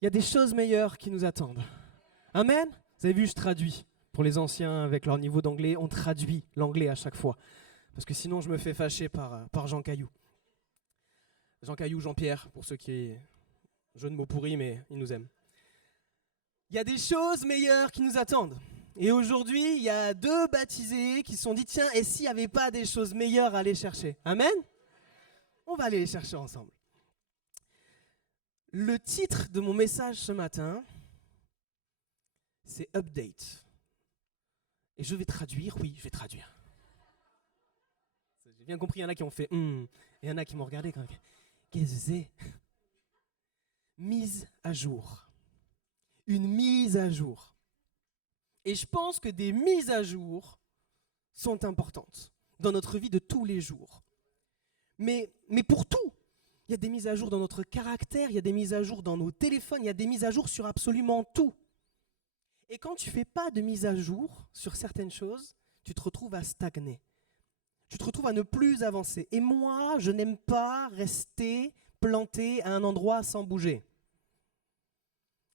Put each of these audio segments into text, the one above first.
Il y a des choses meilleures qui nous attendent. Amen. Vous avez vu, je traduis. Pour les anciens, avec leur niveau d'anglais, on traduit l'anglais à chaque fois. Parce que sinon, je me fais fâcher par Jean Caillou. Jean Caillou, Jean-Pierre, pour ceux qui... Jeu de mots pourris, mais ils nous aiment. Il y a des choses meilleures qui nous attendent. Et aujourd'hui, il y a 2 baptisés qui se sont dit, tiens, et s'il n'y avait pas des choses meilleures à aller chercher? Amen. On va aller les chercher ensemble. Le titre de mon message ce matin, c'est Update. Et je vais traduire, oui, je vais traduire. J'ai bien compris, il y en a qui ont fait et il y en a qui m'ont regardé quand même. Qu'est-ce que c'est? Mise à jour. Une mise à jour. Et je pense que des mises à jour sont importantes dans notre vie de tous les jours. Mais pour tout. Il y a des mises à jour dans notre caractère, il y a des mises à jour dans nos téléphones, il y a des mises à jour sur absolument tout. Et quand tu ne fais pas de mise à jour sur certaines choses, tu te retrouves à stagner. Tu te retrouves à ne plus avancer. Et moi, je n'aime pas rester planté à un endroit sans bouger.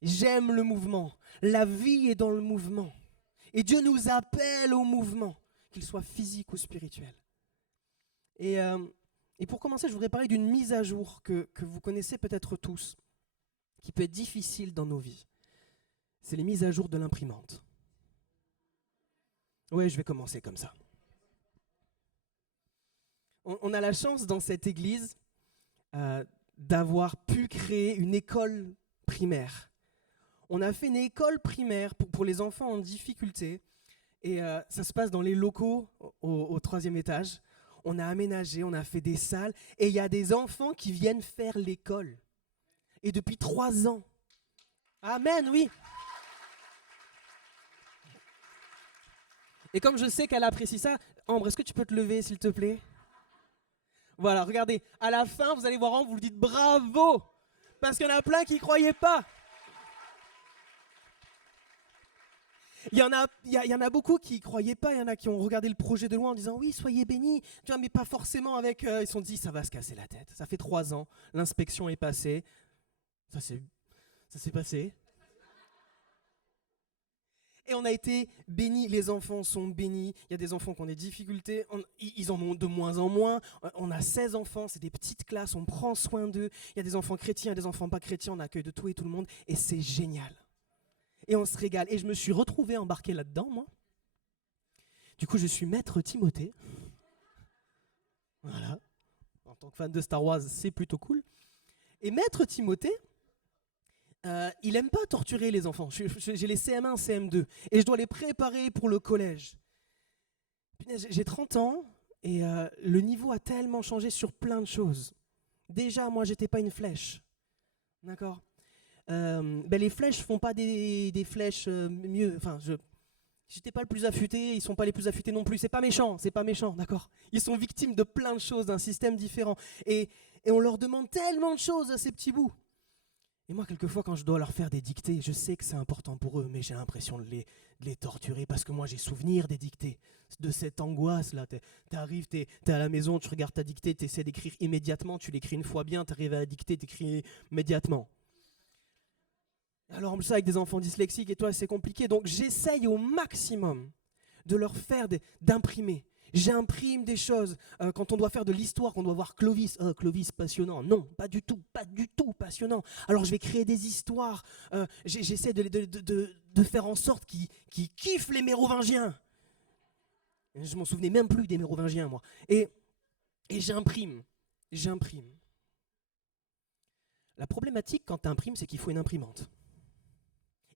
J'aime le mouvement. La vie est dans le mouvement. Et Dieu nous appelle au mouvement, qu'il soit physique ou spirituel. Et pour commencer, je voudrais parler d'une mise à jour que vous connaissez peut-être tous, qui peut être difficile dans nos vies. C'est les mises à jour de l'imprimante. Ouais, je vais commencer comme ça. On a la chance dans cette église d'avoir pu créer une école primaire. On a fait une école primaire pour les enfants en difficulté et ça se passe dans les locaux au 3e étage. On a aménagé, on a fait des salles et il y a des enfants qui viennent faire l'école. Et depuis 3 ans. Amen, oui. Et comme je sais qu'elle apprécie ça, Ambre, est-ce que tu peux te lever s'il te plaît? Voilà, regardez, à la fin, vous allez voir Ambre, vous lui dites bravo, parce qu'il y en a plein qui ne croyaient pas. Il y en a beaucoup qui ne croyaient pas, il y en a qui ont regardé le projet de loin en disant oui, soyez bénis, tu vois, mais pas forcément avec... ils se sont dit, ça va se casser la tête. Ça fait 3 ans, l'inspection est passée, ça s'est passé. Et on a été bénis, les enfants sont bénis, il y a des enfants qui ont des difficultés, ils en ont de moins en moins, on a 16 enfants, c'est des petites classes, on prend soin d'eux, il y a des enfants chrétiens, il y a des enfants pas chrétiens, on accueille de tout et tout le monde, et c'est génial. Et on se régale, et je me suis retrouvé embarqué là-dedans, moi. Du coup, je suis maître Timothée, voilà, en tant que fan de Star Wars, c'est plutôt cool. Et maître Timothée, il aime pas torturer les enfants. J'ai les CM1, CM2 et je dois les préparer pour le collège. J'ai 30 ans et le niveau a tellement changé sur plein de choses. Déjà, moi, j'étais pas une flèche. D'accord. Les flèches font pas des flèches mieux. Enfin, j'étais pas le plus affûté, ils sont pas les plus affûtés non plus. C'est pas méchant, d'accord. Ils sont victimes de plein de choses, d'un système différent. Et on leur demande tellement de choses à ces petits bouts. Et moi, quelquefois, quand je dois leur faire des dictées, je sais que c'est important pour eux, mais j'ai l'impression de les torturer parce que moi, j'ai souvenir des dictées, de cette angoisse-là. T'arrives, t'es à la maison, tu regardes ta dictée, tu essaies d'écrire immédiatement, tu l'écris une fois bien, t'arrives à la dictée, t'écris immédiatement. Alors, ça avec des enfants dyslexiques et toi, c'est compliqué. Donc, j'essaye au maximum de leur faire d'imprimer. J'imprime des choses. Quand on doit faire de l'histoire, qu'on doit voir Clovis. Clovis, passionnant. Non, pas du tout passionnant. Alors je vais créer des histoires. J'essaie de faire en sorte qu'ils kiffent les Mérovingiens. Je m'en souvenais même plus des Mérovingiens, moi. Et j'imprime. La problématique quand tu imprimes, c'est qu'il faut une imprimante.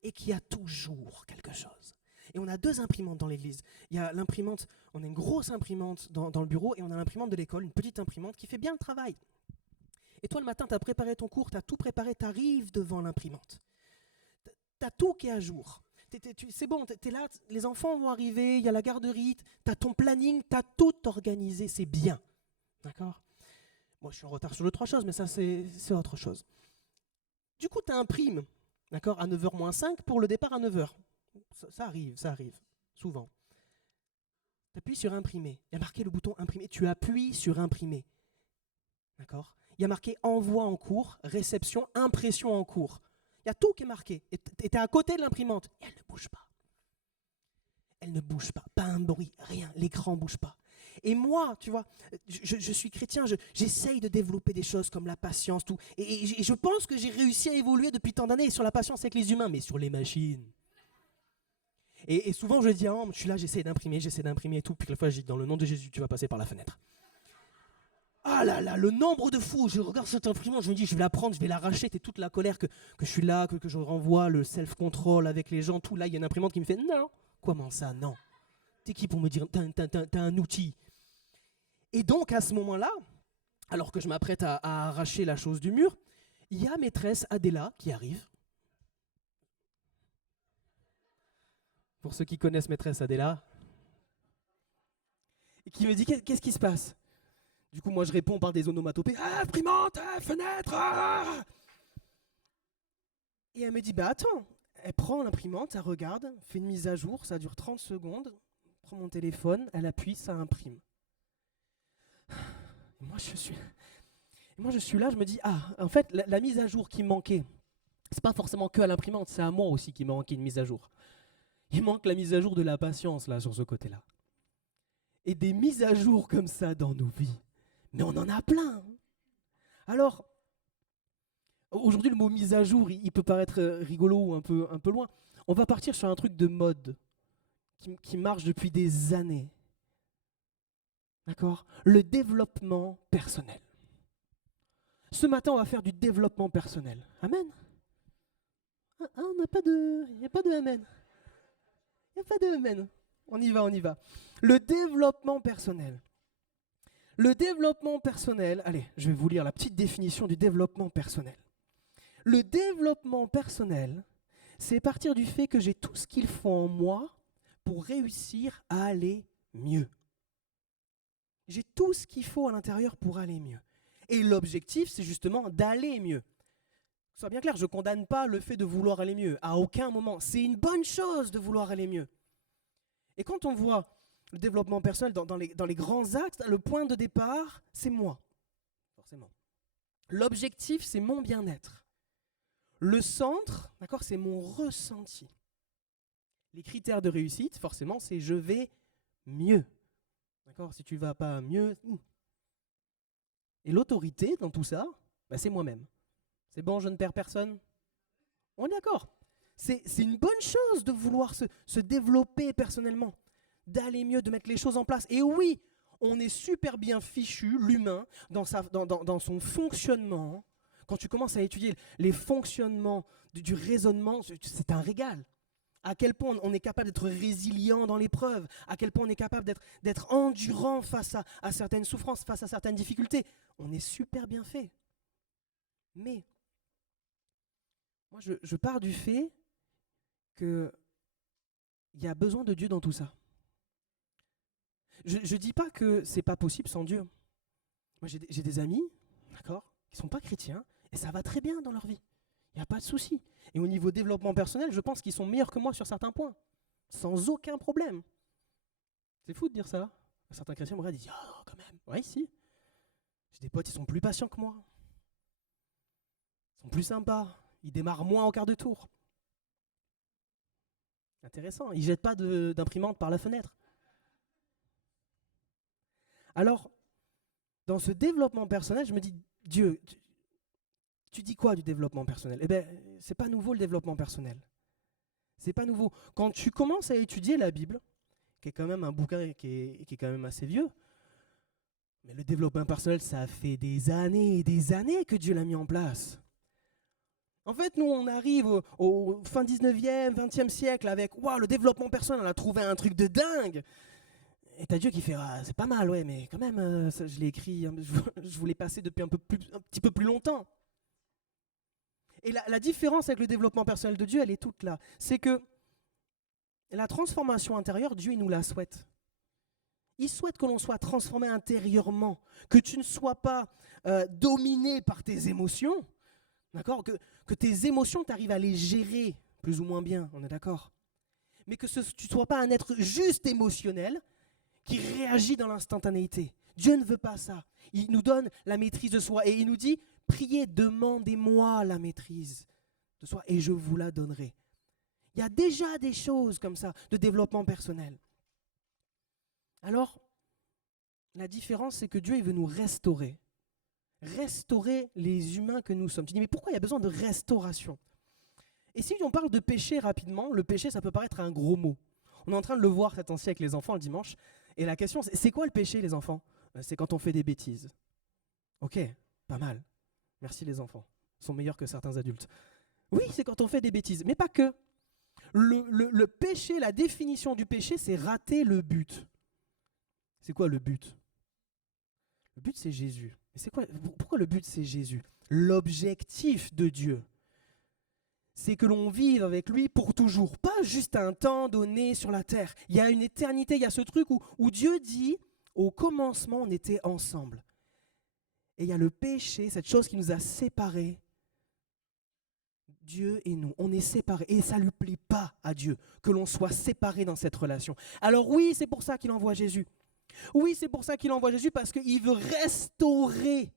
Et qu'il y a toujours quelque chose. Et on a 2 imprimantes dans l'église. Il y a l'imprimante, on a une grosse imprimante dans le bureau et on a l'imprimante de l'école, une petite imprimante qui fait bien le travail. Et toi, le matin, tu as préparé ton cours, tu as tout préparé, tu arrives devant l'imprimante. Tu as tout qui est à jour. C'est bon, tu es là, les enfants vont arriver, il y a la garderie, tu as ton planning, tu as tout organisé, c'est bien. D'accord? Moi, je suis en retard sur 2-3 choses, mais ça, c'est autre chose. Du coup, tu imprimes, d'accord, à 9h moins 5 pour le départ à 9h. Ça arrive, souvent. Tu appuies sur imprimer. Il y a marqué le bouton imprimer. Tu appuies sur imprimer. D'accord? Il y a marqué envoi en cours, réception, impression en cours. Il y a tout qui est marqué. Et tu es à côté de l'imprimante. Et elle ne bouge pas. Elle ne bouge pas. Pas un bruit, rien. L'écran ne bouge pas. Et moi, tu vois, je suis chrétien, j'essaye de développer des choses comme la patience, tout. Et je pense que j'ai réussi à évoluer depuis tant d'années sur la patience avec les humains, mais sur les machines. Et souvent, je dis, oh, je suis là, j'essaie d'imprimer et tout. Puis la fois, je dis, dans le nom de Jésus, tu vas passer par la fenêtre. Ah là là, le nombre de fois où je regarde cette imprimante, je me dis, je vais la prendre, je vais l'arracher, c'est toute la colère que je suis là, que je renvoie, le self-control avec les gens, tout. Là, il y a une imprimante qui me fait, non. Comment ça, non? T'es qui pour me dire, t'as un outil? Et donc, à ce moment-là, alors que je m'apprête à arracher la chose du mur, il y a maîtresse Adela qui arrive. Pour ceux qui connaissent maîtresse Adela. Et qui me dit, qu'est-ce qui se passe? Du coup, moi, je réponds par des onomatopées. Ah, imprimante, fenêtre, ah. Et elle me dit, bah attends. Elle prend l'imprimante, elle regarde, fait une mise à jour, ça dure 30 secondes, prend mon téléphone, elle appuie, ça imprime. Et moi, je suis là, je me dis, ah, en fait, la mise à jour qui me manquait, c'est pas forcément que à l'imprimante, c'est à moi aussi qui m'a manqué une mise à jour. Il manque la mise à jour de la patience, là, sur ce côté-là. Et des mises à jour comme ça dans nos vies, mais on en a plein. Alors, aujourd'hui, le mot mise à jour, il peut paraître rigolo ou un peu loin. On va partir sur un truc de mode qui marche depuis des années. D'accord? Le développement personnel. Ce matin, on va faire du développement personnel. Amen. Ah, il n'y a pas de amen. Il n'y a pas de amen. On y va. Le développement personnel. Le développement personnel, allez, je vais vous lire la petite définition du développement personnel. Le développement personnel, c'est partir du fait que j'ai tout ce qu'il faut en moi pour réussir à aller mieux. J'ai tout ce qu'il faut à l'intérieur pour aller mieux. Et l'objectif, c'est justement d'aller mieux. Sois bien clair, je ne condamne pas le fait de vouloir aller mieux. À aucun moment. C'est une bonne chose de vouloir aller mieux. Et quand on voit le développement personnel dans les grands axes, le point de départ, c'est moi. Forcément. L'objectif, c'est mon bien-être. Le centre, d'accord, c'est mon ressenti. Les critères de réussite, forcément, c'est je vais mieux. D'accord, si tu ne vas pas mieux. Et l'autorité dans tout ça, bah, c'est moi-même. C'est bon, je ne perds personne? On est d'accord. C'est une bonne chose de vouloir se développer personnellement, d'aller mieux, de mettre les choses en place. Et oui, on est super bien fichu, l'humain, dans son fonctionnement. Quand tu commences à étudier les fonctionnements du raisonnement, c'est un régal. À quel point on est capable d'être résilient dans l'épreuve, à quel point on est capable d'être endurant face à certaines souffrances, face à certaines difficultés. On est super bien fait. Mais, moi je pars du fait qu'il y a besoin de Dieu dans tout ça. Je ne dis pas que ce n'est pas possible sans Dieu. Moi j'ai des amis, d'accord, qui ne sont pas chrétiens, et ça va très bien dans leur vie. Il n'y a pas de souci. Et au niveau développement personnel, je pense qu'ils sont meilleurs que moi sur certains points. Sans aucun problème. C'est fou de dire ça. Certains chrétiens me regardent et disent « Ah, quand même. » Oui, si. J'ai des potes, ils sont plus patients que moi. Ils sont plus sympas. Ils démarrent moins en quart de tour. Intéressant. Ils ne jettent pas d'imprimante par la fenêtre. Alors, dans ce développement personnel, je me dis « Dieu, tu dis quoi du développement personnel ?» Eh bien, c'est pas nouveau le développement personnel. C'est pas nouveau. Quand tu commences à étudier la Bible, qui est quand même un bouquin qui est quand même assez vieux, mais le développement personnel, ça fait des années et des années que Dieu l'a mis en place. En fait, nous, on arrive au fin 19e, 20e siècle avec wow, le développement personnel, on a trouvé un truc de dingue. Et t'as Dieu qui fait ah, c'est pas mal, ouais, mais quand même, ça, je l'ai écrit, je voulais passer depuis un petit peu plus longtemps. Et la différence avec le développement personnel de Dieu, elle est toute là. C'est que la transformation intérieure, Dieu, il nous la souhaite. Il souhaite que l'on soit transformé intérieurement, que tu ne sois pas dominé par tes émotions, d'accord, que tes émotions, tu arrives à les gérer plus ou moins bien, on est d'accord. Mais que tu ne sois pas un être juste émotionnel qui réagit dans l'instantanéité. Dieu ne veut pas ça. Il nous donne la maîtrise de soi et il nous dit, priez, demandez-moi la maîtrise de soi et je vous la donnerai. Il y a déjà des choses comme ça de développement personnel. Alors, la différence, c'est que Dieu il veut nous restaurer. Restaurer les humains que nous sommes. Tu dis, mais pourquoi il y a besoin de restauration? Et si on parle de péché rapidement, le péché, ça peut paraître un gros mot. On est en train de le voir cette temps-ci avec les enfants le dimanche. Et la question, c'est quoi le péché, les enfants? C'est quand on fait des bêtises. Ok, pas mal. Merci les enfants. Ils sont meilleurs que certains adultes. Oui, c'est quand on fait des bêtises, mais pas que. Le péché, la définition du péché, c'est rater le but. C'est quoi le but? Le but, c'est Jésus. Mais c'est quoi? Pourquoi le but, c'est Jésus? L'objectif de Dieu, c'est que l'on vive avec lui pour toujours, pas juste un temps donné sur la terre. Il y a une éternité, il y a ce truc où Dieu dit, au commencement, on était ensemble. Et il y a le péché, cette chose qui nous a séparés, Dieu et nous. On est séparés et ça ne lui plaît pas à Dieu que l'on soit séparés dans cette relation. Alors oui, c'est pour ça qu'il envoie Jésus. Oui, c'est pour ça qu'il envoie Jésus, parce qu'il veut restaurer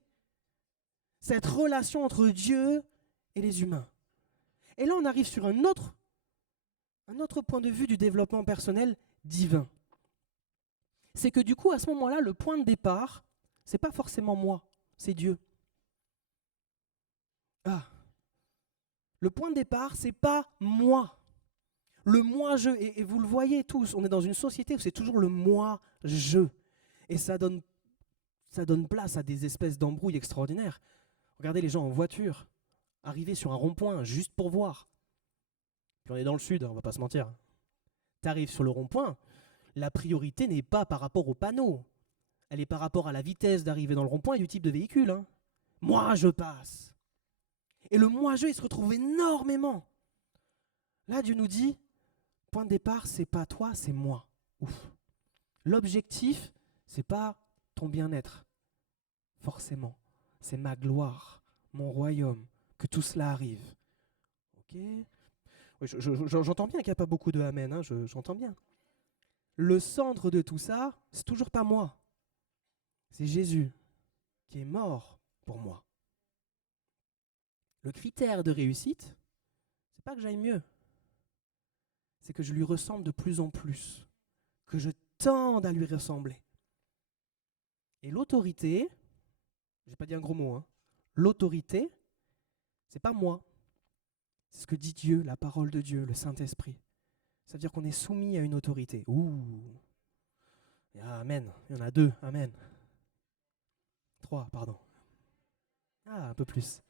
cette relation entre Dieu et les humains. Et là, on arrive sur un autre point de vue du développement personnel divin. C'est que du coup, à ce moment-là, le point de départ, ce n'est pas forcément moi, c'est Dieu. Le point de départ, ce n'est pas moi. Le moi-je, et vous le voyez tous, on est dans une société où c'est toujours le moi-je. Et ça donne place à des espèces d'embrouilles extraordinaires. Regardez les gens en voiture, arriver sur un rond-point juste pour voir. Puis on est dans le sud, on va pas se mentir. Tu arrives sur le rond-point, la priorité n'est pas par rapport au panneau. Elle est par rapport à la vitesse d'arrivée dans le rond-point et du type de véhicule. Moi, je passe. Et le moi-je, il se retrouve énormément. Là, Dieu nous dit, point de départ, c'est pas toi, c'est moi. Ouf. L'objectif, c'est pas ton bien-être, forcément. C'est ma gloire, mon royaume, que tout cela arrive. Ok? Oui, j'entends bien qu'il n'y a pas beaucoup de amen, j'entends bien. Le centre de tout ça, c'est toujours pas moi. C'est Jésus qui est mort pour moi. Le critère de réussite, c'est pas que j'aille mieux. C'est que je lui ressemble de plus en plus. Que je tende à lui ressembler. Et l'autorité, j'ai pas dit un gros mot, l'autorité, c'est pas moi. C'est ce que dit Dieu, la parole de Dieu, le Saint-Esprit. Ça veut dire qu'on est soumis à une autorité. Amen. Il y en a 2, amen. 3, pardon. Un peu plus.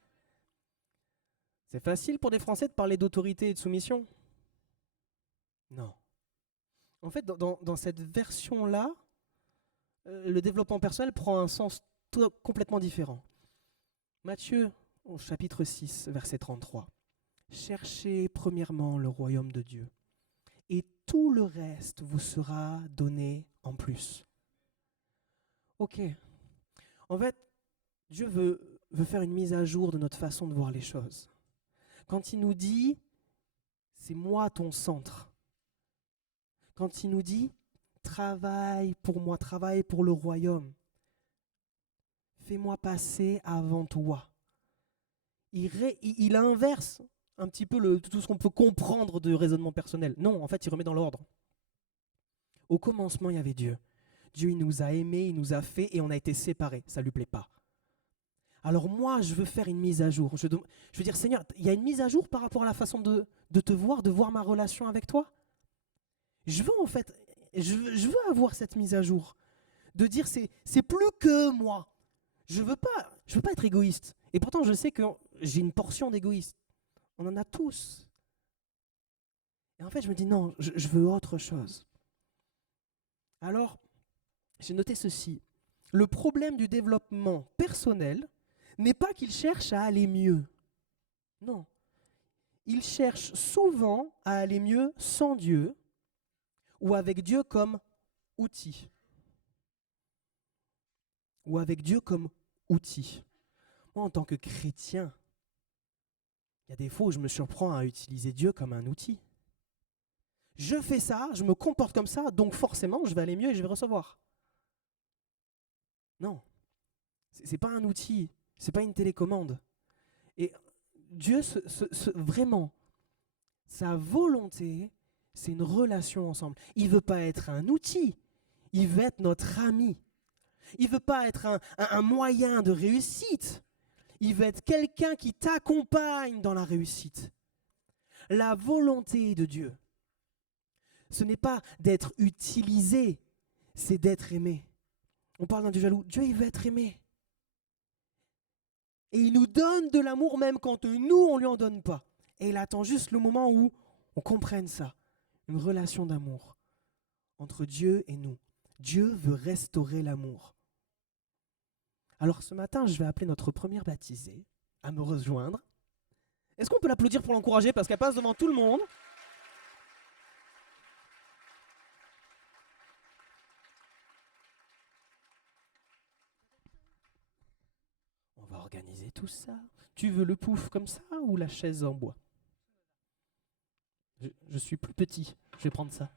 C'est facile pour des Français de parler d'autorité et de soumission? Non. En fait, dans cette version-là, le développement personnel prend un sens complètement différent. Matthieu, au chapitre 6, verset 33. Cherchez premièrement le royaume de Dieu, et tout le reste vous sera donné en plus. Ok. En fait, Dieu veut faire une mise à jour de notre façon de voir les choses. Quand il nous dit, c'est moi ton centre. Quand il nous dit, travaille pour moi, travaille pour le royaume. Fais-moi passer avant toi. Il inverse un petit peu tout ce qu'on peut comprendre de raisonnement personnel. Non, en fait, il remet dans l'ordre. Au commencement, il y avait Dieu. Dieu, il nous a aimés, il nous a fait et on a été séparés. Ça ne lui plaît pas. Alors moi, je veux faire une mise à jour. Je veux dire, Seigneur, il y a une mise à jour par rapport à la façon de te voir, de voir ma relation avec toi. Je veux avoir cette mise à jour. De dire, c'est plus que moi. Je veux pas être égoïste. Et pourtant, je sais que j'ai une portion d'égoïste. On en a tous. Et en fait, je me dis, non, je veux autre chose. Alors, j'ai noté ceci. Le problème du développement personnel n'est pas qu'il cherche à aller mieux. Non. Il cherche souvent à aller mieux sans Dieu ou avec Dieu comme outil. Ou avec Dieu comme outil. Moi, en tant que chrétien, il y a des fois où je me surprends à utiliser Dieu comme un outil. Je fais ça, je me comporte comme ça, donc forcément, je vais aller mieux et je vais recevoir. Non, c'est pas un outil, c'est pas une télécommande. Et Dieu, vraiment, sa volonté, c'est une relation ensemble. Il ne veut pas être un outil, il veut être notre ami. Il ne veut pas être un moyen de réussite. Il veut être quelqu'un qui t'accompagne dans la réussite. La volonté de Dieu, ce n'est pas d'être utilisé, c'est d'être aimé. On parle d'un Dieu jaloux. Dieu, il veut être aimé. Et il nous donne de l'amour même quand nous, on ne lui en donne pas. Et il attend juste le moment où on comprenne ça. Une relation d'amour entre Dieu et nous. Dieu veut restaurer l'amour. Alors ce matin, je vais appeler notre première baptisée à me rejoindre. Est-ce qu'on peut l'applaudir pour l'encourager parce qu'elle passe devant tout le monde? On va organiser tout ça. Tu veux le pouf comme ça ou la chaise en bois? Je suis plus petit, je vais prendre ça.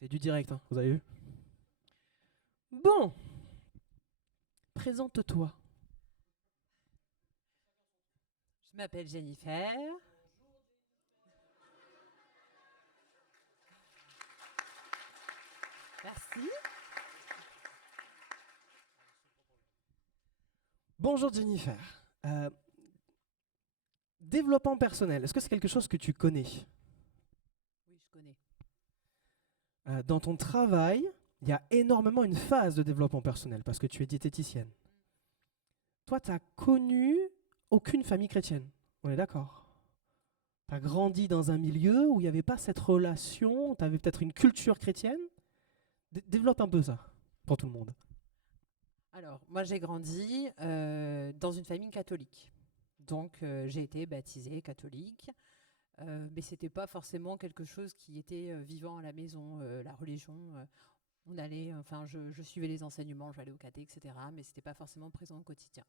C'est du direct, hein, vous avez vu? Bon, présente-toi. Je m'appelle Jennifer. Merci. Bonjour Jennifer. Développement personnel, est-ce que c'est quelque chose que tu connais? Oui, je connais. Dans ton travail, il y a énormément une phase de développement personnel parce que tu es diététicienne. Toi, tu n'as connu aucune famille chrétienne. On est d'accord? Tu as grandi dans un milieu où il n'y avait pas cette relation, tu avais peut-être une culture chrétienne. Développe un peu ça pour tout le monde. Alors, moi, j'ai grandi dans une famille catholique. Donc, j'ai été baptisée catholique. Mais ce n'était pas forcément quelque chose qui était vivant à la maison. La religion, on allait, enfin, je suivais les enseignements, j'allais au caté, etc. Mais ce n'était pas forcément présent au quotidien.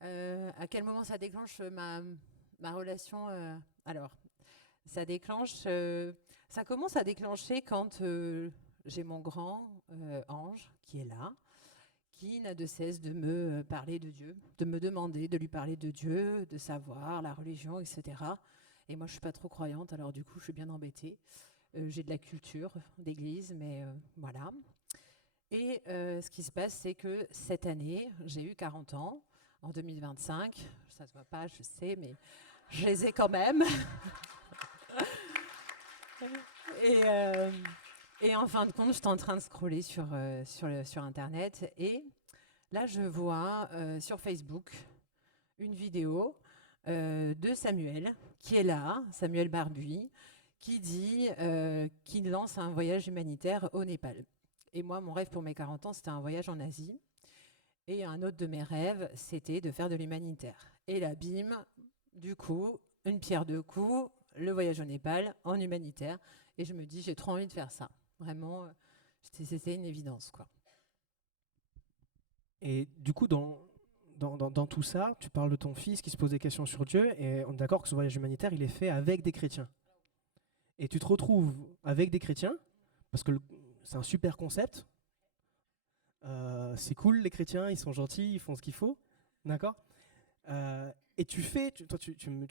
À quel moment ça déclenche ma relation Alors, ça déclenche, ça commence à déclencher quand j'ai mon grand ange qui est là, qui n'a de cesse de me parler de Dieu, de me demander de lui parler de Dieu, de savoir la religion, etc. Et moi, je suis pas trop croyante, alors du coup, je suis bien embêtée. J'ai de la culture d'église, mais voilà. Et ce qui se passe, c'est que cette année, j'ai eu 40 ans, en 2025. Ça se voit pas, je sais, mais je les ai quand même. Et, et en fin de compte, j'étais en train de scroller sur Internet. Et là, je vois sur Facebook une vidéo de Samuel, qui est là, Samuel Barbuy, qui dit qu'il lance un voyage humanitaire au Népal. Et moi, mon rêve pour mes 40 ans, c'était un voyage en Asie. Et un autre de mes rêves, c'était de faire de l'humanitaire. Et là, bim, du coup, une pierre deux coups, le voyage au Népal en humanitaire. Et je me dis, j'ai trop envie de faire ça. Vraiment, c'était une évidence, quoi. Et du coup, dans tout ça, tu parles de ton fils qui se pose des questions sur Dieu, et on est d'accord que ce voyage humanitaire, il est fait avec des chrétiens. Et tu te retrouves avec des chrétiens, parce que c'est un super concept. C'est cool, les chrétiens, ils sont gentils, ils font ce qu'il faut. D'accord. Et tu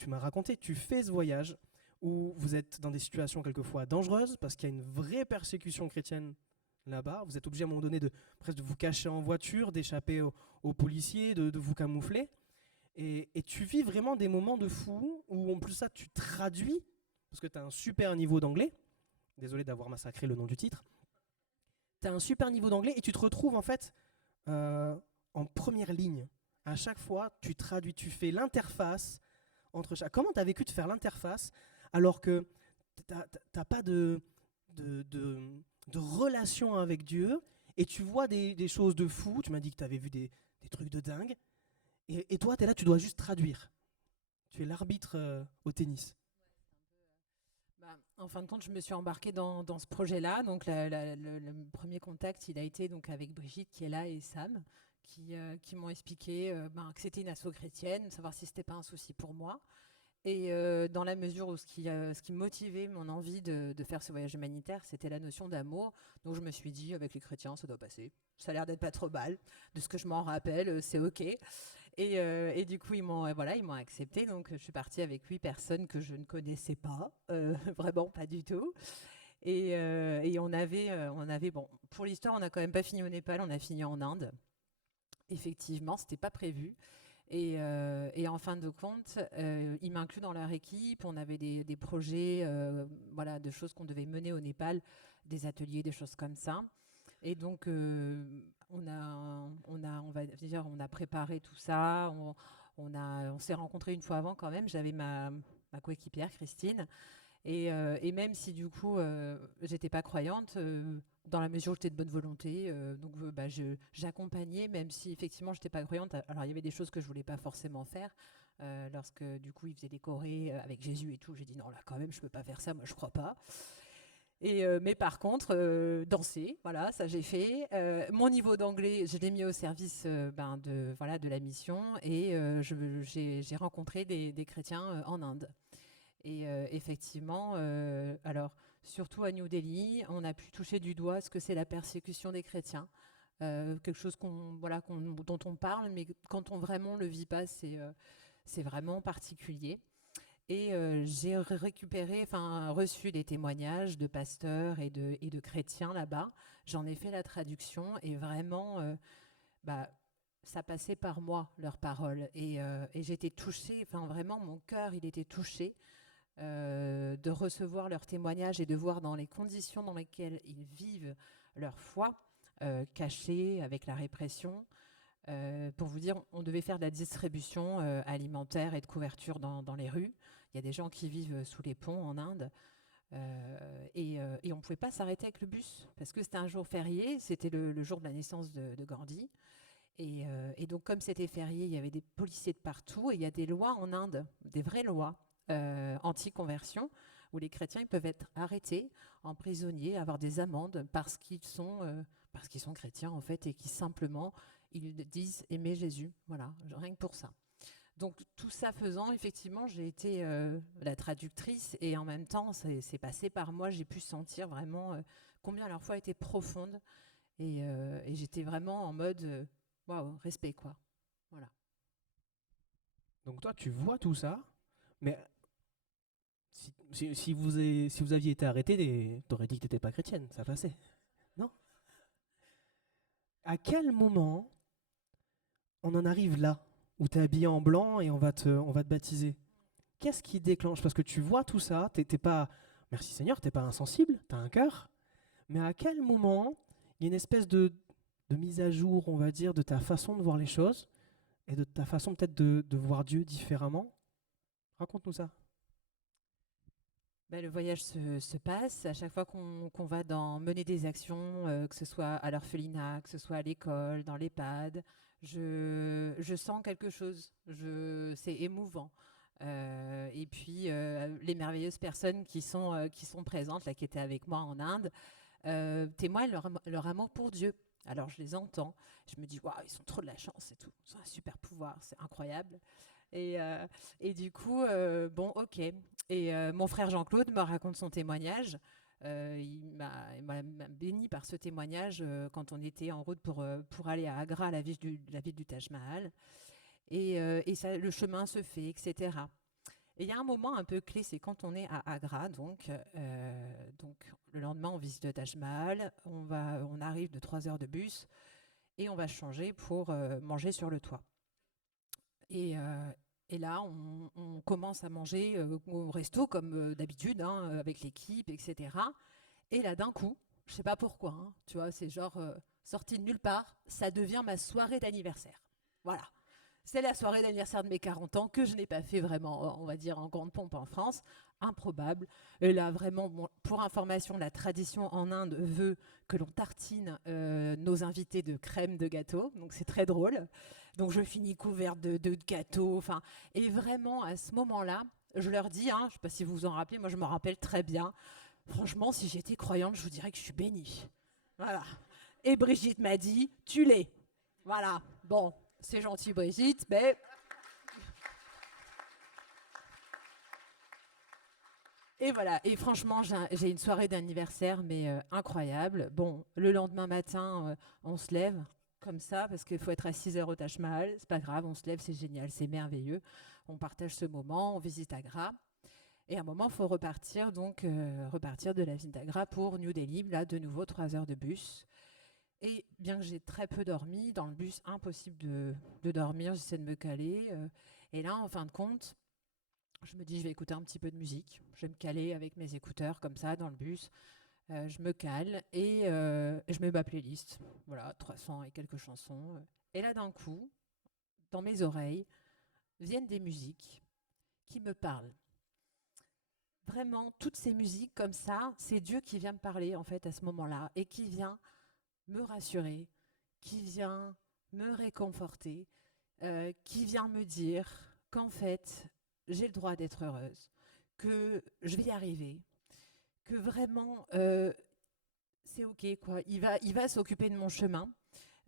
m'as raconté, tu fais ce voyage où vous êtes dans des situations quelquefois dangereuses, parce qu'il y a une vraie persécution chrétienne là-bas. Vous êtes obligé à un moment donné presque de vous cacher en voiture, d'échapper aux policiers, de vous camoufler. Et tu vis vraiment des moments de fou où en plus ça, tu traduis, parce que tu as un super niveau d'anglais. Désolé d'avoir massacré le nom du titre. Tu as un super niveau d'anglais et tu te retrouves en fait en première ligne. À chaque fois, tu traduis, tu fais l'interface entre chaque. Comment tu as vécu de faire l'interface alors que tu n'as pas de relation avec Dieu et tu vois des choses de fou. Tu m'as dit que tu avais vu des trucs de dingue. Et toi, tu es là, tu dois juste traduire. Tu es l'arbitre au tennis. Bah, en fin de compte, je me suis embarquée dans ce projet-là. Donc, le premier contact, il a été donc avec Brigitte qui est là et Sam, qui m'ont expliqué que c'était une asso chrétienne, savoir si c'était pas un souci pour moi. Et dans la mesure où ce qui motivait mon envie de faire ce voyage humanitaire, c'était la notion d'amour. Donc je me suis dit, avec les chrétiens, ça doit passer. Ça a l'air d'être pas trop mal. De ce que je m'en rappelle, c'est OK. Et du coup, ils m'ont accepté. Donc je suis partie avec 8 personnes que je ne connaissais pas, vraiment pas du tout. Et on avait, bon, pour l'histoire, on n'a quand même pas fini au Népal, on a fini en Inde. Effectivement, c'était pas prévu. Et en fin de compte, ils m'incluent dans leur équipe. On avait des projets, de choses qu'on devait mener au Népal, des ateliers, des choses comme ça. Et donc, on a préparé tout ça. On s'est rencontrés une fois avant quand même. J'avais ma coéquipière, Christine. Et même si du coup, j'étais pas croyante, dans la mesure où j'étais de bonne volonté, j'accompagnais, même si effectivement j'étais pas croyante. Alors il y avait des choses que je voulais pas forcément faire. Lorsque du coup ils faisaient des chorés avec Jésus et tout, j'ai dit non là quand même je peux pas faire ça, moi je crois pas. Mais par contre, danser, voilà, ça j'ai fait. Mon niveau d'anglais, je l'ai mis au service de la mission et j'ai rencontré des chrétiens en Inde. Et effectivement, alors surtout à New Delhi, on a pu toucher du doigt ce que c'est la persécution des chrétiens. Quelque chose dont on parle, mais quand on vraiment le vit pas, c'est vraiment particulier. Et j'ai reçu des témoignages de pasteurs et de chrétiens là-bas. J'en ai fait la traduction et vraiment, ça passait par moi, leurs paroles. Et j'étais touchée, vraiment, mon cœur, il était touché de recevoir leurs témoignages et de voir dans les conditions dans lesquelles ils vivent leur foi, cachée avec la répression. Pour vous dire, on devait faire de la distribution alimentaire et de couverture dans les rues. Il y a des gens qui vivent sous les ponts en Inde. Et on ne pouvait pas s'arrêter avec le bus parce que c'était un jour férié, c'était le jour de la naissance de Gandhi. Et donc, comme c'était férié, il y avait des policiers de partout et il y a des lois en Inde, des vraies lois anti-conversion, où les chrétiens ils peuvent être arrêtés, emprisonnés, avoir des amendes parce qu'ils sont chrétiens en fait et qui simplement ils disent aimer Jésus. Voilà, rien que pour ça. Donc tout ça faisant, effectivement, j'ai été la traductrice et en même temps, c'est passé par moi. J'ai pu sentir vraiment combien leur foi était profonde et j'étais vraiment en mode waouh, respect quoi. Voilà. Donc toi, tu vois tout ça, mais si vous aviez été arrêté, t'aurais dit que t'étais pas chrétienne, ça passait. Non? À quel moment on en arrive là, où t'es habillé en blanc et on va te baptiser? Qu'est-ce qui déclenche? Parce que tu vois tout ça, t'es pas, merci Seigneur, t'es pas insensible, t'as un cœur, mais à quel moment il y a une espèce de mise à jour, on va dire, de ta façon de voir les choses et de ta façon peut-être de voir Dieu différemment? Raconte-nous ça. Le voyage se passe à chaque fois qu'on va mener des actions, que ce soit à l'orphelinat, que ce soit à l'école, dans l'EHPAD. Je sens quelque chose, c'est émouvant. Et puis les merveilleuses personnes qui sont présentes, là, qui étaient avec moi en Inde, témoignent leur amour pour Dieu. Alors je les entends, je me dis waouh, ils ont trop de la chance et tout, ils ont un super pouvoir, c'est incroyable. Et du coup, bon, ok. Et mon frère Jean-Claude me raconte son témoignage. Il m'a béni par ce témoignage quand on était en route pour aller à Agra, la ville du Taj Mahal. Et ça, le chemin se fait, etc. Et il y a un moment un peu clé, c'est quand on est à Agra, donc le lendemain, on visite le Taj Mahal, on arrive de 3 heures de bus et on va changer pour manger sur le toit. Et là, on commence à manger au resto comme d'habitude, hein, avec l'équipe, etc. Et là, d'un coup, je sais pas pourquoi, hein, tu vois, c'est genre sorti de nulle part, ça devient ma soirée d'anniversaire. Voilà. C'est la soirée d'anniversaire de mes 40 ans que je n'ai pas fait vraiment, on va dire, en grande pompe en France. Improbable. Et là, vraiment, bon, pour information, la tradition en Inde veut que l'on tartine nos invités de crème de gâteau. Donc, c'est très drôle. Donc, je finis couverte de gâteaux. Et vraiment, à ce moment-là, je leur dis, hein, je ne sais pas si vous vous en rappelez, moi, je me rappelle très bien. Franchement, si j'étais croyante, je vous dirais que je suis bénie. Voilà. Et Brigitte m'a dit, tu l'es. Voilà. Bon, c'est gentil Brigitte, mais... Et voilà, et franchement, j'ai une soirée d'anniversaire, mais incroyable. Bon, le lendemain matin, on se lève comme ça, parce qu'il faut être à 6 heures au Taj Mahal. C'est pas grave, on se lève, c'est génial, c'est merveilleux. On partage ce moment, on visite Agra. Et à un moment, il faut repartir, donc repartir de la ville d'Agra pour New Delhi. Là, de nouveau, 3 heures de bus. Et bien que j'ai très peu dormi, dans le bus, impossible de dormir, j'essaie de me caler. Et là, en fin de compte, je me dis, je vais écouter un petit peu de musique. Je vais me caler avec mes écouteurs comme ça dans le bus. Je me cale et je mets ma playlist. Voilà, 300 et quelques chansons. Et là, d'un coup, dans mes oreilles, viennent des musiques qui me parlent. Vraiment, toutes ces musiques comme ça, c'est Dieu qui vient me parler en fait à ce moment-là et qui vient me rassurer, qui vient me réconforter, qui vient me dire qu'en fait, j'ai le droit d'être heureuse, que je vais y arriver, que vraiment, c'est OK, quoi. Il va s'occuper de mon chemin.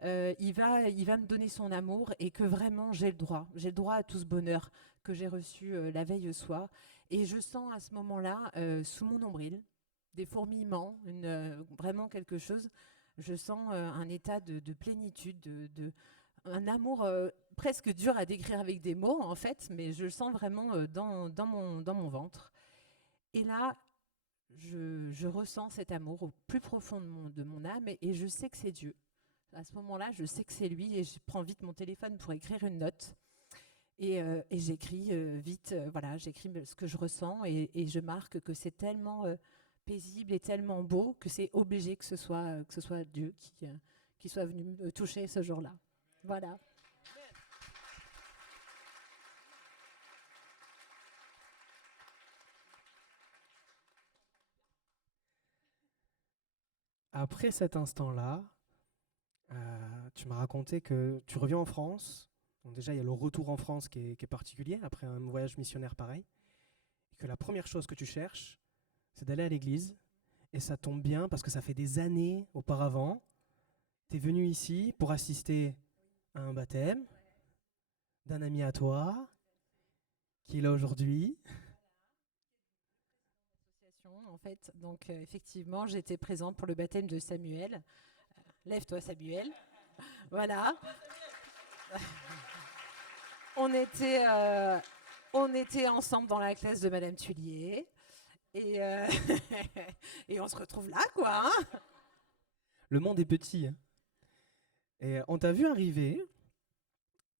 Il va me donner son amour et que vraiment j'ai le droit. J'ai le droit à tout ce bonheur que j'ai reçu la veille au soir. Et je sens à ce moment-là, sous mon nombril, des fourmillements, vraiment quelque chose. Je sens un état de plénitude, un amour presque dur à décrire avec des mots en fait, mais je le sens vraiment dans mon ventre. Et là, je ressens cet amour au plus profond de mon âme et je sais que c'est Dieu. À ce moment-là, je sais que c'est lui et je prends vite mon téléphone pour écrire une note. Et j'écris vite, voilà, j'écris ce que je ressens et je marque que c'est tellement paisible et tellement beau que c'est obligé que ce soit Dieu qui soit venu me toucher ce jour-là. Voilà. Après cet instant-là, tu m'as raconté que tu reviens en France. Donc déjà, il y a le retour en France qui est particulier après un voyage missionnaire pareil. Et que la première chose que tu cherches, c'est d'aller à l'église. Et ça tombe bien parce que ça fait des années auparavant, tu es venu ici pour assister à un baptême d'un ami à toi qui est là aujourd'hui. En fait, donc effectivement, j'étais présente pour le baptême de Samuel. Lève-toi, Samuel. Voilà. On était, on était ensemble dans la classe de Madame Tullier. Et, et on se retrouve là, quoi. Hein. Le monde est petit. Hein. Et on t'a vu arriver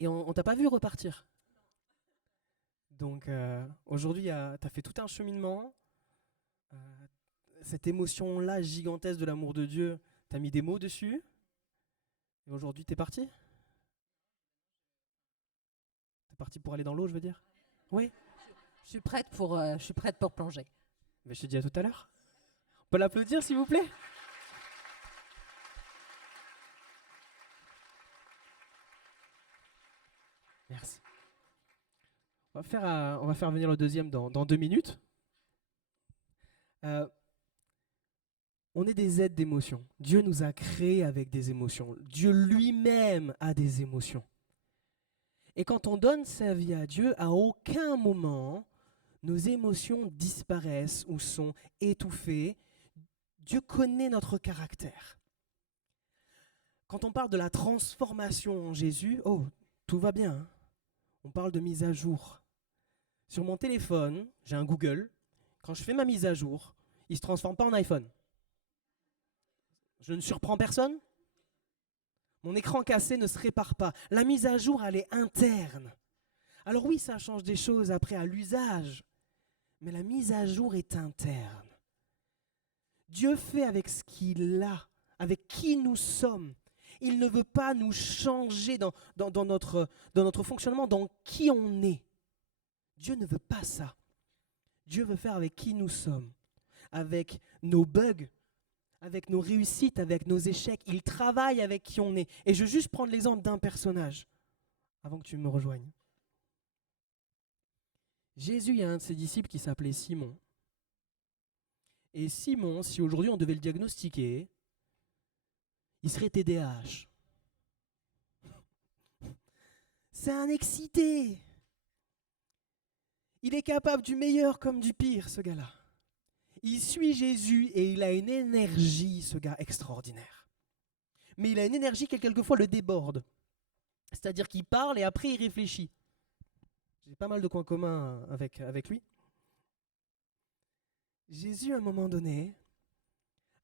et on t'a pas vu repartir. Donc aujourd'hui, tu as fait tout un cheminement. Euh, cette émotion-là gigantesque de l'amour de Dieu, tu as mis des mots dessus. Et aujourd'hui, tu es parti. Tu es parti pour aller dans l'eau, je veux dire. Oui. Je suis prête pour plonger. Mais je te dis à tout à l'heure. On peut l'applaudir, s'il vous plaît. Merci. On va faire venir le deuxième dans 2 minutes. On est des êtres d'émotions. Dieu nous a créés avec des émotions. Dieu lui-même a des émotions. Et quand on donne sa vie à Dieu, à aucun moment, nos émotions disparaissent ou sont étouffées. Dieu connaît notre caractère. Quand on parle de la transformation en Jésus, oh, tout va bien. Hein. On parle de mise à jour. Sur mon téléphone, j'ai un Google. Quand je fais ma mise à jour, il ne se transforme pas en iPhone. Je ne surprends personne. Mon écran cassé ne se répare pas. La mise à jour, elle est interne. Alors oui, ça change des choses après à l'usage, mais la mise à jour est interne. Dieu fait avec ce qu'il a, avec qui nous sommes. Il ne veut pas nous changer dans notre fonctionnement, dans qui on est. Dieu ne veut pas ça. Dieu veut faire avec qui nous sommes, avec nos bugs, avec nos réussites, avec nos échecs. Il travaille avec qui on est. Et je veux juste prendre l'exemple d'un personnage, avant que tu me rejoignes. Jésus, il y a un de ses disciples qui s'appelait Simon. Et Simon, si aujourd'hui on devait le diagnostiquer, il serait TDAH. C'est un excité. Il est capable du meilleur comme du pire, ce gars-là. Il suit Jésus et il a une énergie, ce gars extraordinaire. Mais il a une énergie qui quelquefois le déborde. C'est-à-dire qu'il parle et après il réfléchit. J'ai pas mal de points communs avec lui. Jésus, à un moment donné,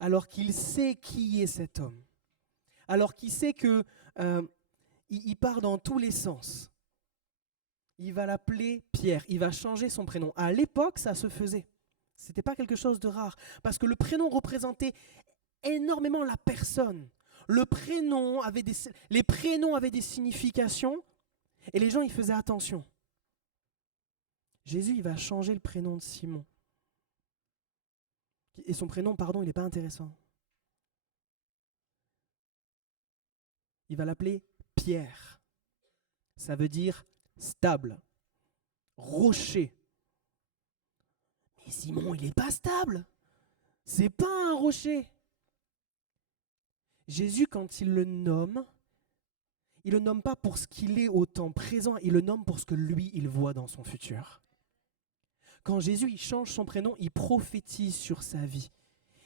alors qu'il sait qui est cet homme, alors qu'il sait que il part dans tous les sens, il va l'appeler Pierre, il va changer son prénom. À l'époque, ça se faisait. C'était pas quelque chose de rare, parce que le prénom représentait énormément la personne. Les prénoms avaient des significations, et les gens y faisaient attention. Jésus, il va changer le prénom de Simon. Et son prénom, pardon, il n'est pas intéressant. Il va l'appeler Pierre. Ça veut dire stable, rocher. Mais Simon, il n'est pas stable. C'est pas un rocher. Jésus, quand il le nomme pas pour ce qu'il est au temps présent, il le nomme pour ce que lui, il voit dans son futur. Quand Jésus, il change son prénom, il prophétise sur sa vie.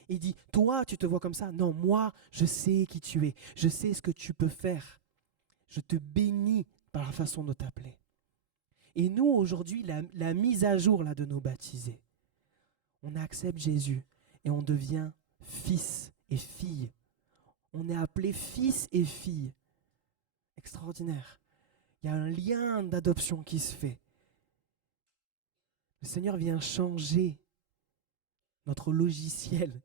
Il dit, toi, tu te vois comme ça? Non, moi, je sais qui tu es. Je sais ce que tu peux faire. Je te bénis par la façon de t'appeler. Et nous, aujourd'hui, la mise à jour là, de nos baptisés, on accepte Jésus et on devient fils et fille. On est appelé fils et fille. Extraordinaire. Il y a un lien d'adoption qui se fait. Le Seigneur vient changer notre logiciel,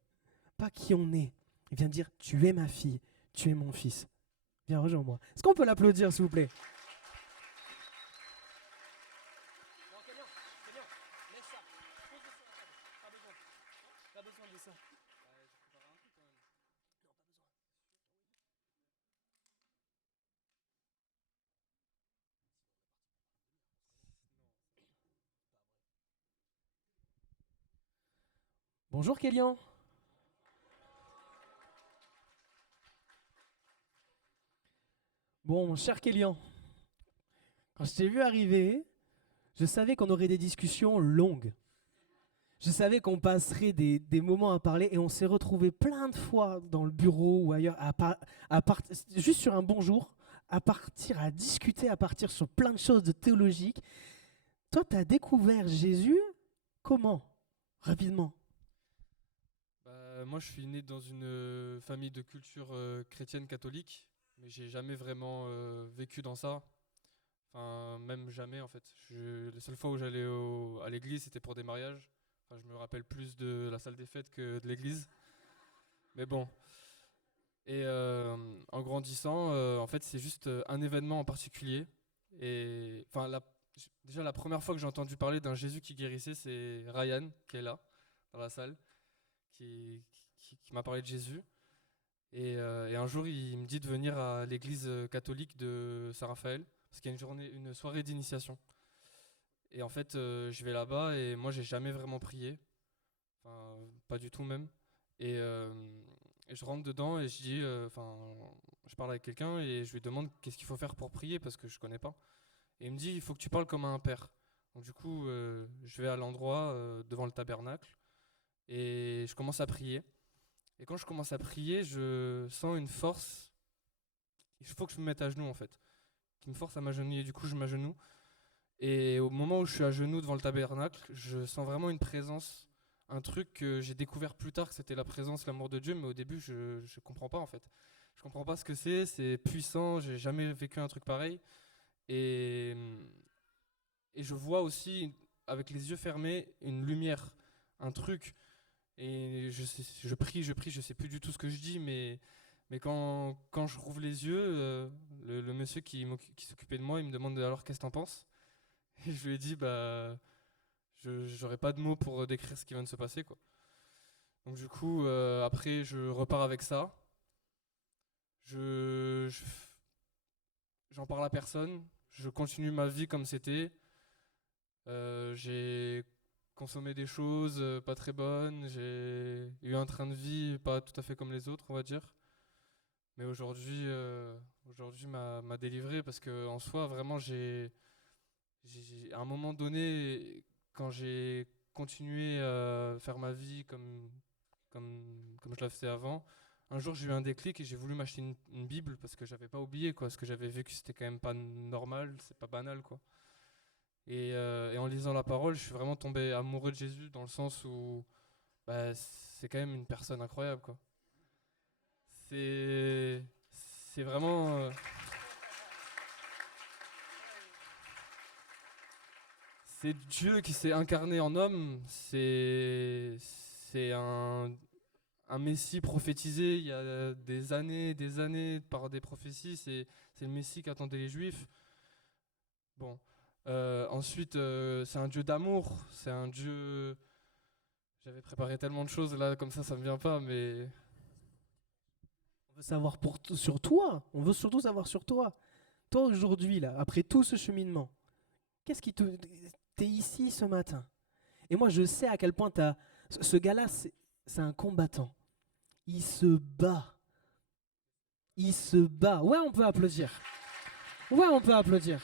pas qui on est. Il vient dire, tu es ma fille, tu es mon fils. Viens, rejoins-moi. Est-ce qu'on peut l'applaudir, s'il vous plaît? Bonjour Kélian. Bon, mon cher Kélian, quand je t'ai vu arriver, je savais qu'on aurait des discussions longues. Je savais qu'on passerait des moments à parler et on s'est retrouvés plein de fois dans le bureau ou ailleurs, juste sur un bonjour, à partir, à discuter, à partir sur plein de choses de théologiques. Toi, tu as découvert Jésus comment? Rapidement. Moi, je suis né dans une famille de culture chrétienne catholique, mais j'ai jamais vraiment vécu dans ça. Enfin, même jamais en fait. Les seules fois où j'allais à l'église, c'était pour des mariages. Enfin, je me rappelle plus de la salle des fêtes que de l'église. Mais bon. Et en grandissant, en fait, c'est juste un événement en particulier. Et enfin, déjà la première fois que j'ai entendu parler d'un Jésus qui guérissait, c'est Ryan qui est là dans la salle, qui, qui m'a parlé de Jésus. Et un jour, il me dit de venir à l'église catholique de Saint-Raphaël, parce qu'il y a une soirée d'initiation. Et en fait, je vais là-bas et moi, j'ai jamais vraiment prié. Enfin, pas du tout même. Et je rentre dedans et je dis, je parle avec quelqu'un et je lui demande qu'est-ce qu'il faut faire pour prier, parce que je connais pas. Et il me dit, il faut que tu parles comme à un père. Donc du coup, je vais à l'endroit devant le tabernacle et je commence à prier. Et quand je commence à prier, je sens une force. Il faut que je me mette à genoux en fait, qui me force à m'agenouiller. Du coup, je m'agenouille. Et au moment où je suis à genoux devant le tabernacle, je sens vraiment une présence, un truc que j'ai découvert plus tard que c'était la présence, l'amour de Dieu, mais au début, je comprends pas en fait. Je comprends pas ce que c'est puissant, j'ai jamais vécu un truc pareil. Et, et je vois aussi, avec les yeux fermés, une lumière, un truc. Et je prie, je sais plus du tout ce que je dis, mais quand je rouvre les yeux, le monsieur qui s'occupait de moi, il me demande alors qu'est-ce que t'en penses? Et je lui ai dit, bah, j'aurais pas de mots pour décrire ce qui vient de se passer, quoi. Donc du coup, après, je repars avec ça. Je, je- J'en parle à personne. Je continue ma vie comme c'était. J'ai consommé des choses pas très bonnes. J'ai eu un train de vie pas tout à fait comme les autres, on va dire. Mais aujourd'hui m'a délivré parce que en soi, vraiment, à un moment donné, quand j'ai continué à faire ma vie comme je la faisais avant, un jour j'ai eu un déclic et j'ai voulu m'acheter une Bible parce que j'avais pas oublié quoi, ce que j'avais vécu c'était quand même pas normal, c'est pas banal quoi. Et en lisant la parole, je suis vraiment tombé amoureux de Jésus dans le sens où bah, c'est quand même une personne incroyable quoi. C'est c'est vraiment c'est Dieu qui s'est incarné en homme, c'est un Messie prophétisé il y a des années par des prophéties, c'est le Messie qu'attendaient les Juifs. Bon, ensuite c'est un Dieu d'amour, c'est un Dieu. J'avais préparé tellement de choses là, comme ça me vient pas, mais On veut savoir sur toi. On veut surtout savoir sur toi. Toi aujourd'hui, là, après tout ce cheminement, qu'est-ce qui te... T'es ici ce matin. Et moi, je sais à quel point ce gars-là, c'est un combattant. Il se bat. Il se bat. Ouais, on peut applaudir. Ouais, on peut applaudir.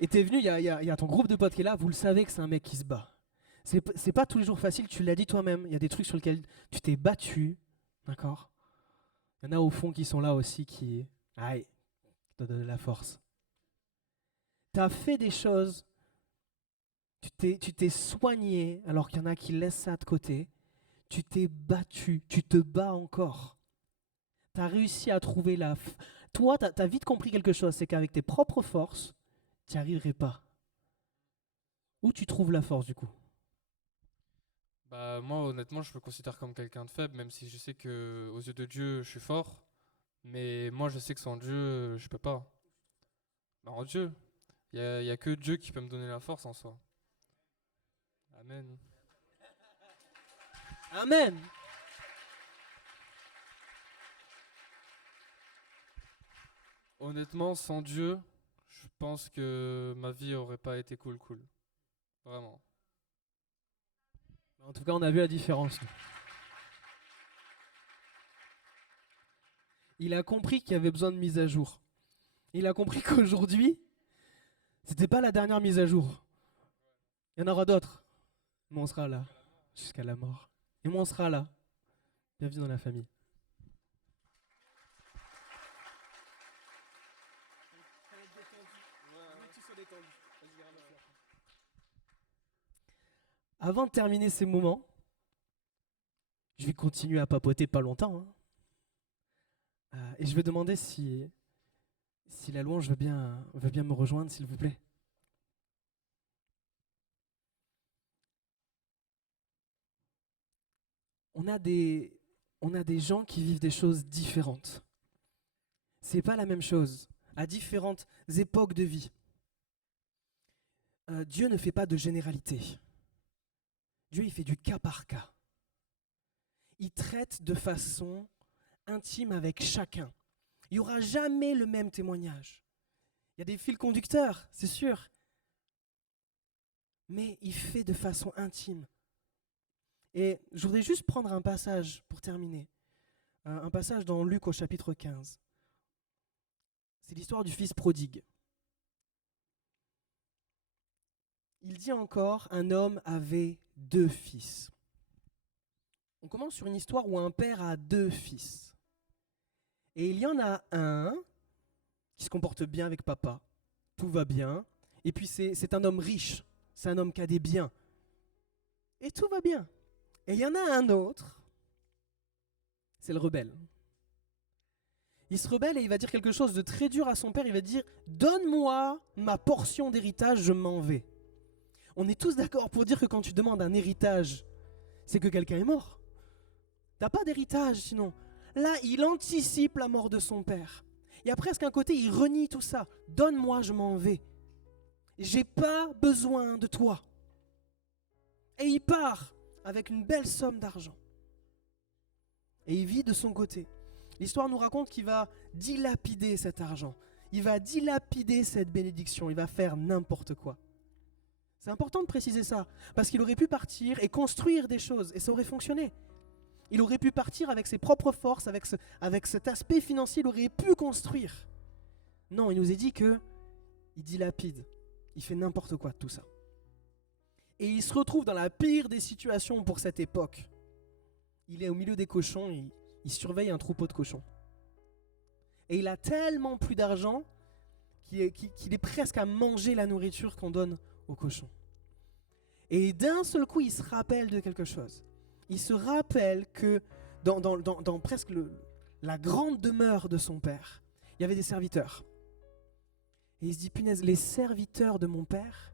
Et t'es venu, il y a ton groupe de potes qui est là, vous le savez que c'est un mec qui se bat. C'est pas tous les jours facile, tu l'as dit toi-même. Il y a des trucs sur lesquels tu t'es battu. D'accord? Il y en a au fond qui sont là aussi qui... Aïe, te donnent de la force. Tu as fait des choses, tu t'es soigné, alors qu'il y en a qui laissent ça de côté. Tu t'es battu, tu te bats encore. Tu as réussi à trouver Toi, tu as vite compris quelque chose, c'est qu'avec tes propres forces, tu n'y arriverais pas. Où tu trouves la force du coup? bah moi honnêtement je me considère comme quelqu'un de faible, même si je sais que aux yeux de Dieu je suis fort, mais moi je sais que sans Dieu je peux pas. Bah, en Dieu, il y a que Dieu qui peut me donner la force en soi. Amen. Amen. Honnêtement, sans Dieu, je pense que ma vie aurait pas été cool. Vraiment. En tout cas, on a vu la différence. Il a compris qu'il y avait besoin de mise à jour. Il a compris qu'aujourd'hui, c'était pas la dernière mise à jour. Il y en aura d'autres. Mais on sera là jusqu'à la mort. Et moi, on sera là. Bienvenue dans la famille. Avant de terminer ces moments, je vais continuer à papoter pas longtemps. Et je vais demander si la louange veut bien me rejoindre, s'il vous plaît. On a des gens qui vivent des choses différentes. C'est pas la même chose, à différentes époques de vie. Dieu ne fait pas de généralité. Dieu, il fait du cas par cas. Il traite de façon intime avec chacun. Il n'y aura jamais le même témoignage. Il y a des fils conducteurs, c'est sûr. Mais il fait de façon intime. Et je voudrais juste prendre un passage pour terminer. Un passage dans Luc au chapitre 15. C'est l'histoire du fils prodigue. Il dit encore, un homme avait 2 fils. On commence sur une histoire où un père a 2 fils. Et il y en a un qui se comporte bien avec papa. Tout va bien. Et puis c'est un homme riche. C'est un homme qui a des biens. Et tout va bien. Et il y en a un autre. C'est le rebelle. Il se rebelle et il va dire quelque chose de très dur à son père. Il va dire, donne-moi ma portion d'héritage, je m'en vais. On est tous d'accord pour dire que quand tu demandes un héritage, c'est que quelqu'un est mort. T'as pas d'héritage sinon. Là, il anticipe la mort de son père. Il y a presque un côté, il renie tout ça. Donne-moi, je m'en vais. J'ai pas besoin de toi. Et il part avec une belle somme d'argent. Et il vit de son côté. L'histoire nous raconte qu'il va dilapider cet argent. Il va dilapider cette bénédiction. Il va faire n'importe quoi. C'est important de préciser ça. Parce qu'il aurait pu partir et construire des choses. Et ça aurait fonctionné. Il aurait pu partir avec ses propres forces, avec cet aspect financier, il aurait pu construire. Non, il nous est dit que il dilapide, il fait n'importe quoi de tout ça. Et il se retrouve dans la pire des situations pour cette époque. Il est au milieu des cochons, il surveille un troupeau de cochons. Et il a tellement plus d'argent qu'il est presque à manger la nourriture qu'on donne aux cochons. Et d'un seul coup, il se rappelle de quelque chose. Il se rappelle que dans presque la grande demeure de son père, il y avait des serviteurs. Et il se dit, punaise, les serviteurs de mon père,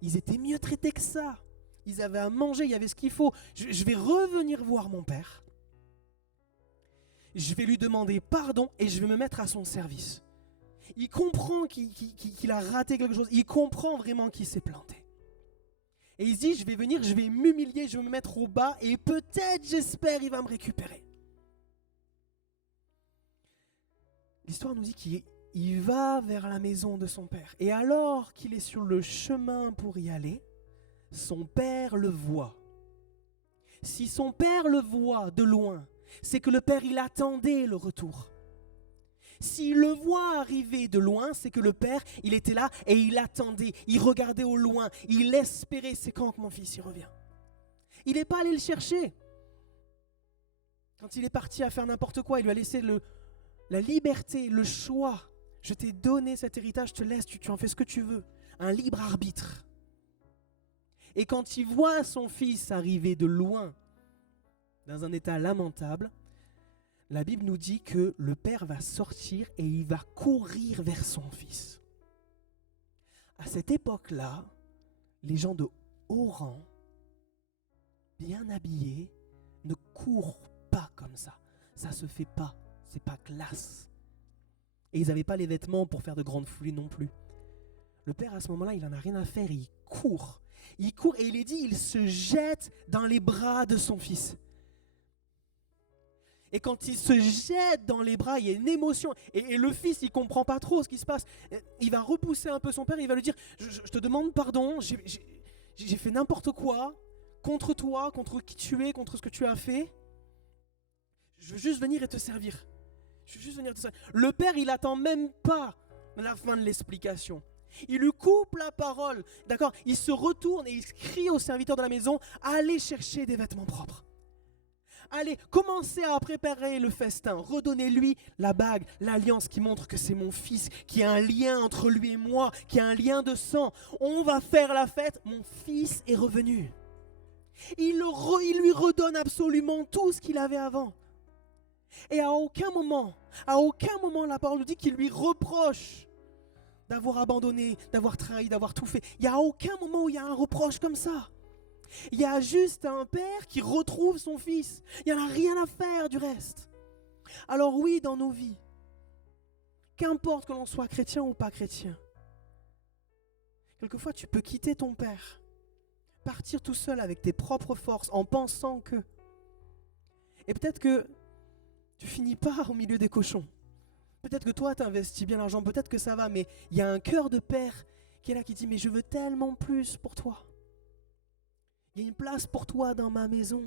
ils étaient mieux traités que ça. Ils avaient à manger, il y avait ce qu'il faut. Je vais revenir voir mon père. Je vais lui demander pardon et je vais me mettre à son service. Il comprend qu'il a raté quelque chose. Il comprend vraiment qu'il s'est planté. Et il se dit, je vais venir, je vais m'humilier, je vais me mettre au bas et peut-être, j'espère, il va me récupérer. L'histoire nous dit qu'il va vers la maison de son père. Et alors qu'il est sur le chemin pour y aller, son père le voit. Si son père le voit de loin, c'est que le père, il attendait le retour. S'il le voit arriver de loin, c'est que le père, il était là et il attendait. Il regardait au loin, il espérait, c'est quand que mon fils y revient. Il n'est pas allé le chercher. Quand il est parti à faire n'importe quoi, il lui a laissé la liberté, le choix. Je t'ai donné cet héritage, je te laisse, tu en fais ce que tu veux. Un libre arbitre. Et quand il voit son fils arriver de loin, dans un état lamentable, la Bible nous dit que le père va sortir et il va courir vers son fils. À cette époque-là, les gens de haut rang, bien habillés, ne courent pas comme ça. Ça se fait pas, c'est pas classe. Et ils n'avaient pas les vêtements pour faire de grandes foulées non plus. Le père, à ce moment-là, il n'en a rien à faire et il court. Il court et il est dit, il se jette dans les bras de son fils. Et quand il se jette dans les bras, il y a une émotion. Et le fils, il ne comprend pas trop ce qui se passe. Il va repousser un peu son père, il va lui dire, je te demande pardon, j'ai fait n'importe quoi, contre toi, contre qui tu es, contre ce que tu as fait. Je veux juste venir et te servir. Je veux juste venir te servir. Le père, il n'attend même pas la fin de l'explication. Il lui coupe la parole, d'accord? Il se retourne et il crie au serviteur de la maison, allez chercher des vêtements propres. Allez, commencez à préparer le festin. Redonnez-lui la bague, l'alliance qui montre que c'est mon fils, qu'il y a un lien entre lui et moi, qu'il y a un lien de sang. On va faire la fête. Mon fils est revenu. Il lui redonne absolument tout ce qu'il avait avant. Et à aucun moment, la parole nous dit qu'il lui reproche d'avoir abandonné, d'avoir trahi, d'avoir tout fait. Il n'y a aucun moment où il y a un reproche comme ça. Il y a juste un père qui retrouve son fils. Il n'y en a rien à faire du reste. Alors oui, dans nos vies, qu'importe que l'on soit chrétien ou pas chrétien, quelquefois tu peux quitter ton père, partir tout seul avec tes propres forces en pensant que... Et peut-être que tu finis pas au milieu des cochons. Peut-être que toi tu investis bien l'argent, peut-être que ça va, mais il y a un cœur de père qui est là qui dit, mais je veux tellement plus pour toi. Il y a une place pour toi dans ma maison.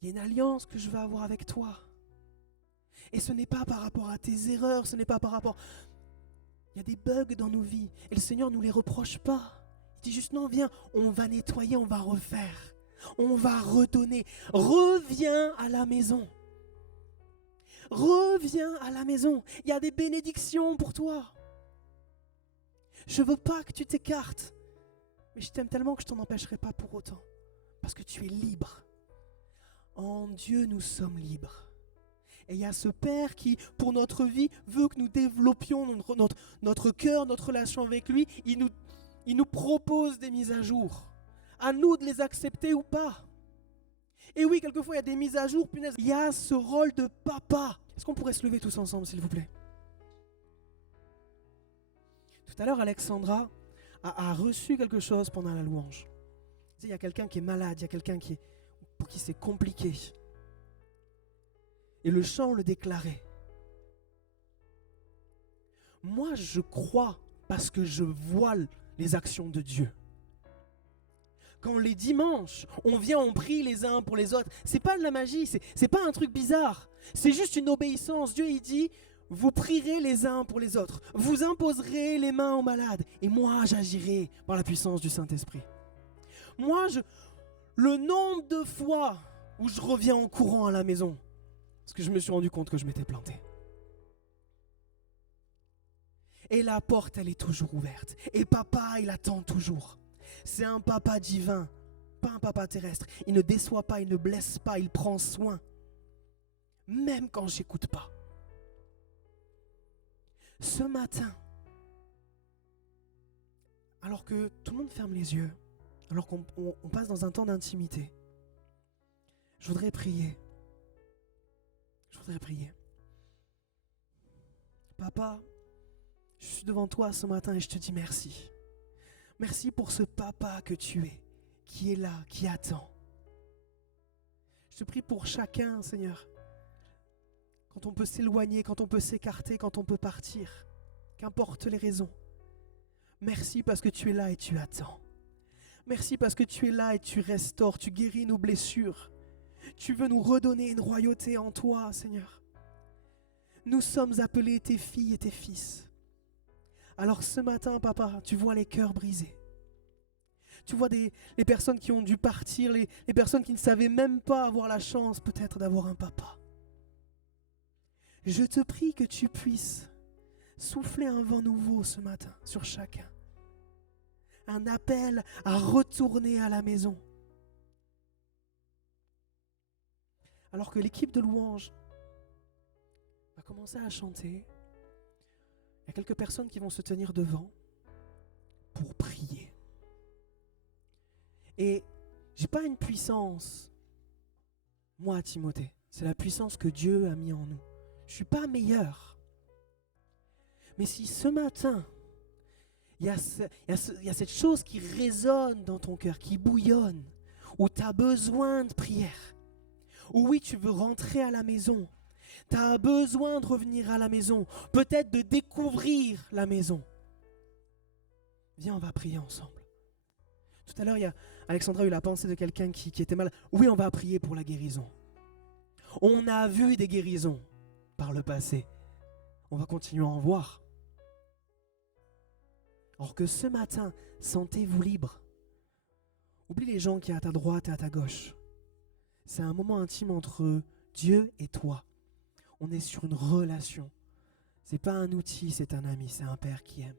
Il y a une alliance que je veux avoir avec toi. Et ce n'est pas par rapport à tes erreurs, ce n'est pas par rapport... Il y a des bugs dans nos vies et le Seigneur ne nous les reproche pas. Il dit juste non, viens, on va nettoyer, on va refaire. On va redonner. Reviens à la maison. Reviens à la maison. Il y a des bénédictions pour toi. Je ne veux pas que tu t'écartes. Mais je t'aime tellement que je ne t'en empêcherai pas pour autant. Parce que tu es libre. En Dieu, nous sommes libres. Et il y a ce Père qui, pour notre vie, veut que nous développions notre cœur, notre relation avec lui. Il nous propose des mises à jour. À nous de les accepter ou pas. Et oui, quelquefois, il y a des mises à jour, punaise. Il y a ce rôle de papa. Est-ce qu'on pourrait se lever tous ensemble, s'il vous plaît? Tout à l'heure, Alexandra a reçu quelque chose pendant la louange. Il y a quelqu'un qui est malade, il y a quelqu'un pour qui c'est compliqué. Et le chant le déclarait. Moi, je crois parce que je vois les actions de Dieu. Quand les dimanches, on vient, on prie les uns pour les autres, c'est pas de la magie, c'est pas un truc bizarre. C'est juste une obéissance. Dieu, il dit, vous prierez les uns pour les autres. Vous imposerez les mains aux malades. Et moi, j'agirai par la puissance du Saint-Esprit. Moi, le nombre de fois où je reviens en courant à la maison, parce que je me suis rendu compte que je m'étais planté. Et la porte, elle est toujours ouverte. Et papa, il attend toujours. C'est un papa divin, pas un papa terrestre. Il ne déçoit pas, il ne blesse pas, il prend soin. Même quand j'écoute pas. Ce matin, alors que tout le monde ferme les yeux, alors qu'on passe dans un temps d'intimité, je voudrais prier. Papa, je suis devant toi ce matin et je te dis merci. Merci pour ce papa que tu es, qui est là, qui attend. Je te prie pour chacun, Seigneur. Quand on peut s'éloigner, quand on peut s'écarter, quand on peut partir, qu'importe les raisons. Merci parce que tu es là et tu attends. Merci parce que tu es là et tu restaures, tu guéris nos blessures. Tu veux nous redonner une royauté en toi, Seigneur. Nous sommes appelés tes filles et tes fils. Alors ce matin, papa, tu vois les cœurs brisés. Tu vois les personnes qui ont dû partir, les personnes qui ne savaient même pas avoir la chance peut-être d'avoir un papa. Je te prie que tu puisses souffler un vent nouveau ce matin sur chacun. Un appel à retourner à la maison. Alors que l'équipe de louanges va commencer à chanter, il y a quelques personnes qui vont se tenir devant pour prier. Et j'ai pas une puissance, moi Timothée, c'est la puissance que Dieu a mis en nous. Je suis pas meilleur. Mais si ce matin, il y a cette chose qui résonne dans ton cœur, qui bouillonne, où tu as besoin de prière, où oui, tu veux rentrer à la maison, tu as besoin de revenir à la maison, peut-être de découvrir la maison. Viens, on va prier ensemble. Tout à l'heure, Alexandra a eu la pensée de quelqu'un qui était malade. Oui, on va prier pour la guérison. On a vu des guérisons par le passé. On va continuer à en voir. Or que ce matin, sentez-vous libre. Oublie les gens qui sont à ta droite et à ta gauche. C'est un moment intime entre Dieu et toi. On est sur une relation. C'est pas un outil, c'est un ami, c'est un père qui aime.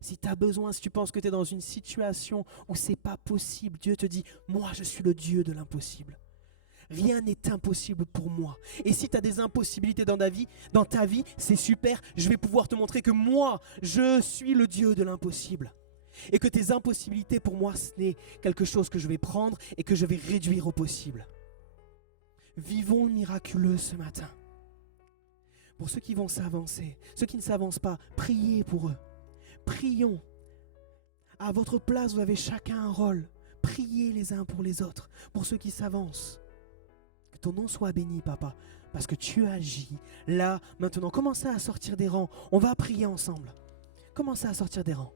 Si tu as besoin, si tu penses que tu es dans une situation où c'est pas possible, Dieu te dit, moi je suis le Dieu de l'impossible. Rien n'est impossible pour moi. Et si tu as des impossibilités dans ta vie, c'est super, je vais pouvoir te montrer que moi, je suis le Dieu de l'impossible. Et que tes impossibilités pour moi, ce n'est quelque chose que je vais prendre et que je vais réduire au possible. Vivons le miraculeux ce matin. Pour ceux qui vont s'avancer, ceux qui ne s'avancent pas, priez pour eux. Prions. À votre place, vous avez chacun un rôle. Priez les uns pour les autres. Pour ceux qui s'avancent. Que ton nom soit béni, papa, parce que tu agis. Là, maintenant, commencez à sortir des rangs. On va prier ensemble. Commencez à sortir des rangs.